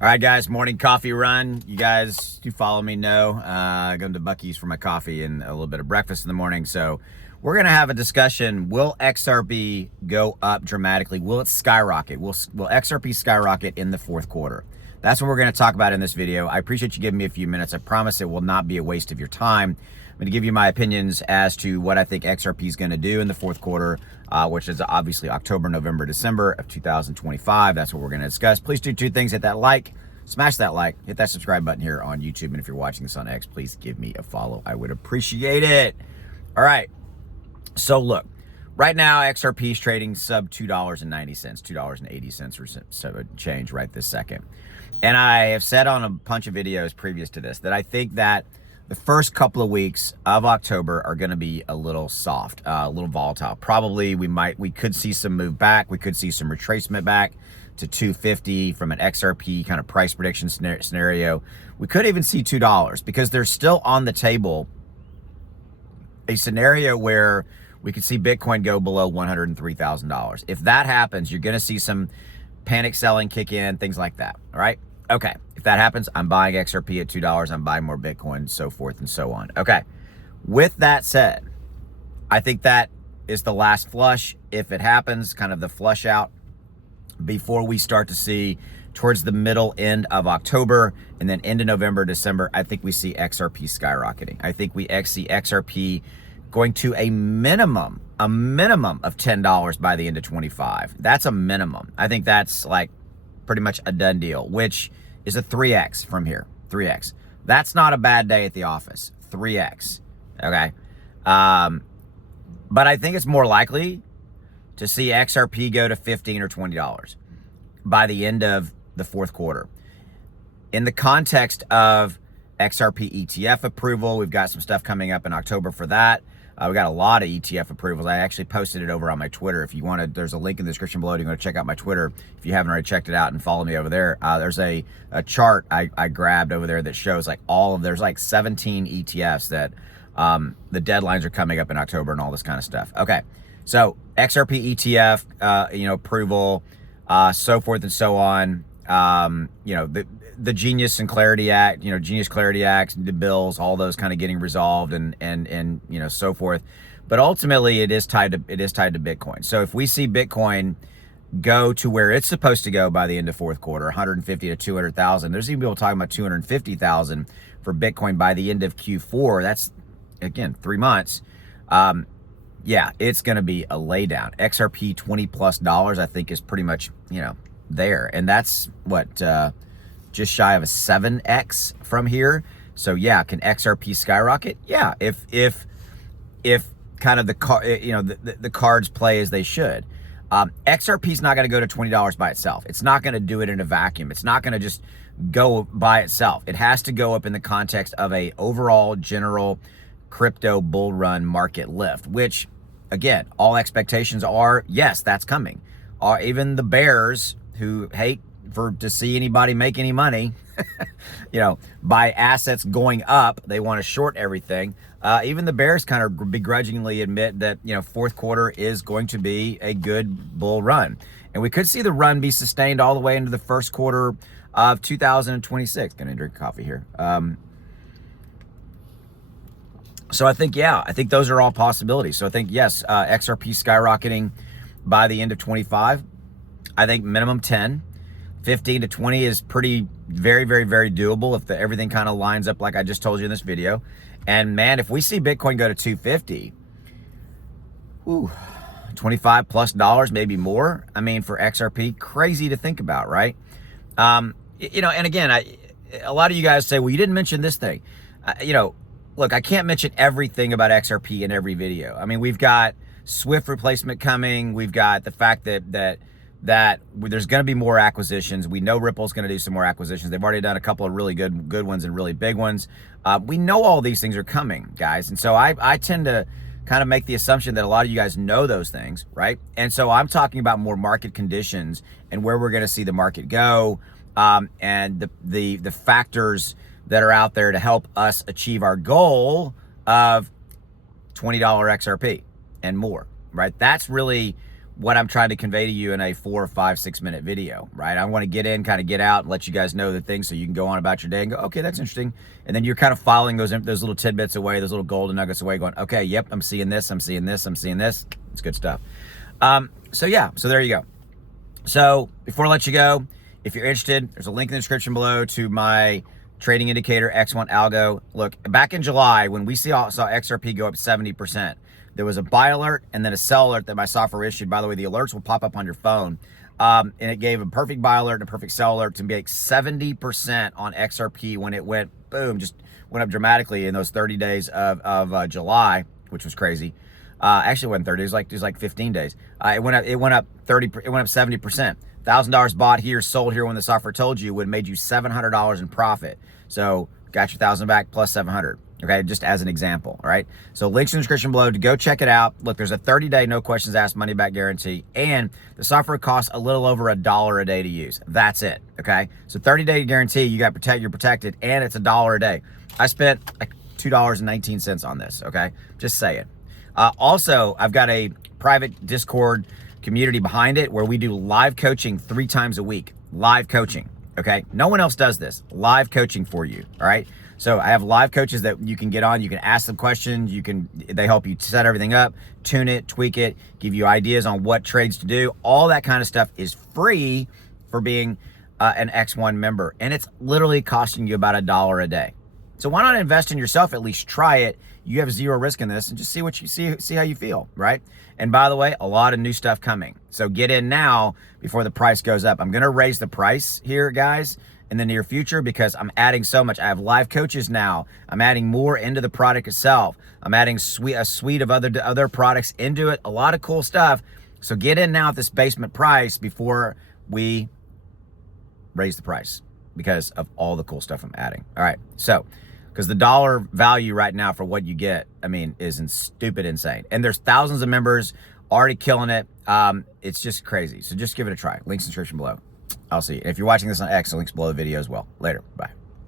All right, guys, morning coffee run. You guys who follow me know I go to Buc-ee's for my coffee and a little bit of breakfast in the morning. So we're going to have a discussion. Will XRP go up dramatically? Will it skyrocket? Will XRP skyrocket in the fourth quarter? That's what we're going to talk about in this video. I appreciate you giving me a few minutes. I promise it will not be a waste of your time. I'm going to give you my opinions as to what I think XRP is going to do in the fourth quarter, which is obviously October, November, December of 2025. That's what we're going to discuss. Please do two things. Hit that like, smash that like, hit that subscribe button here on YouTube. And if you're watching this on X, please give me a follow. I would appreciate it. All right. So look, right now, XRP is trading sub $2.90, $2.80 or so change right this second. And I have said on a bunch of videos previous to this that I think that the first couple of weeks of October are going to be a little soft, a little volatile. Probably we could see some move back. We could see some retracement back to 250 from an XRP kind of price prediction scenario. We could even see $2 because there's still on the table a scenario where we could see Bitcoin go below $103,000. If that happens, you're going to see some panic selling kick in, things like that. All right. Okay. If that happens, I'm buying XRP at $2. I'm buying more Bitcoin, so forth and so on. Okay. With that said, I think that is the last flush. If it happens, kind of the flush out before we start to see towards the middle end of October and then into November, December, I think we see XRP skyrocketing. I think we see XRP going to a minimum of $10 by the end of 25. That's a minimum. I think that's like pretty much a done deal, which is a 3X from here, 3X. That's not a bad day at the office, 3X, okay? But I think it's more likely to see XRP go to $15 or $20 by the end of the fourth quarter. In the context of XRP ETF approval, we've got some stuff coming up in October for that. We got a lot of ETF approvals. I actually posted it over on my Twitter. If you want to, there's a link in the description below. You can go check out my Twitter if you haven't already checked it out and follow me over there. There's a chart I grabbed over there that shows like there's like 17 ETFs that the deadlines are coming up in October and all this kind of stuff. Okay, so XRP ETF, approval, so forth and so on. The Genius and Clarity Act, Genius Clarity Acts, the bills, all those kind of getting resolved and so forth. But ultimately it is tied to Bitcoin. So if we see Bitcoin go to where it's supposed to go by the end of fourth quarter, 150 to 200,000, there's even people talking about 250,000 for Bitcoin by the end of Q4. That's again, 3 months. Yeah, it's going to be a laydown. XRP $20+ I think is pretty much, there. And that's what, just shy of a 7X from here. So yeah, can XRP skyrocket? Yeah, if kind of the cards play as they should. XRP is not going to go to $20 by itself. It's not going to do it in a vacuum. It's not going to just go by itself. It has to go up in the context of a overall general crypto bull run market lift, which again, all expectations are, yes, that's coming. Even the bears who hate to see anybody make any money, by assets going up, they want to short everything. Even the bears kind of begrudgingly admit that, fourth quarter is going to be a good bull run. And we could see the run be sustained all the way into the first quarter of 2026. Gonna drink coffee here. So I think those are all possibilities. So I think, yes, XRP skyrocketing by the end of 25. I think minimum 10. 15 to 20 is very, very, very doable if everything kind of lines up like I just told you in this video. And man, if we see Bitcoin go to 250, $25+ maybe more. I mean, for XRP, crazy to think about, right? And again, a lot of you guys say, well, you didn't mention this thing. Look, I can't mention everything about XRP in every video. I mean, we've got Swift replacement coming. We've got the fact that there's going to be more acquisitions. We know Ripple's going to do some more acquisitions. They've already done a couple of really good ones and really big ones. We know all these things are coming, guys. And so I tend to kind of make the assumption that a lot of you guys know those things, right? And so I'm talking about more market conditions and where we're going to see the market go, and the factors that are out there to help us achieve our goal of $20 XRP and more, right? That's really what I'm trying to convey to you in a 4, 5, 6 minute video, right? I want to get in, kind of get out, and let you guys know the things so you can go on about your day and go, okay, that's interesting. And then you're kind of following those little tidbits away, those little golden nuggets away, going, okay, yep, I'm seeing this, I'm seeing this, I'm seeing this. It's good stuff. So yeah, so there you go. So before I let you go, if you're interested, there's a link in the description below to my trading indicator X1 algo. Look, back in July, when we saw XRP go up 70%, there was a buy alert and then a sell alert that my software issued. By the way, the alerts will pop up on your phone. And it gave a perfect buy alert and a perfect sell alert to be like 70% on XRP when it went, boom, just went up dramatically in those 30 days of July, which was crazy. Actually, it wasn't 30, it was like 15 days. It went up 70%. $1,000 bought here, sold here when the software told you would have made you $700 in profit. So got your 1,000 back plus 700. Okay, just as an example, all right? So links in the description below to go check it out. Look, there's a 30-day no questions asked money back guarantee, and the software costs a little over $1 a day to use. That's it, okay? So 30-day guarantee, you're protected, and it's $1 a day. I spent like $2.19 on this, okay? Just saying. Also, I've got a private Discord community behind it where we do live coaching 3 times a week. Live coaching, okay? No one else does this. Live coaching for you, all right? So I have live coaches that you can get on. You can ask them questions. They help you set everything up, tune it, tweak it, give you ideas on what trades to do. All that kind of stuff is free for being an X1 member. And it's literally costing you about $1 a day. So why not invest in yourself? At least try it. You have 0 risk in this and just see what you see how you feel, right? And by the way, a lot of new stuff coming. So get in now before the price goes up. I'm going to raise the price here, guys, in the near future because I'm adding so much. I have live coaches now. I'm adding more into the product itself. I'm adding a suite of other products into it. A lot of cool stuff. So get in now at this basement price before we raise the price because of all the cool stuff I'm adding. All right. So, because the dollar value right now for what you get, I mean, is stupid insane. And there's thousands of members already killing it. It's just crazy. So just give it a try. Links in the description below. I'll see you. If you're watching this on X, the link's below the video as well. Later. Bye.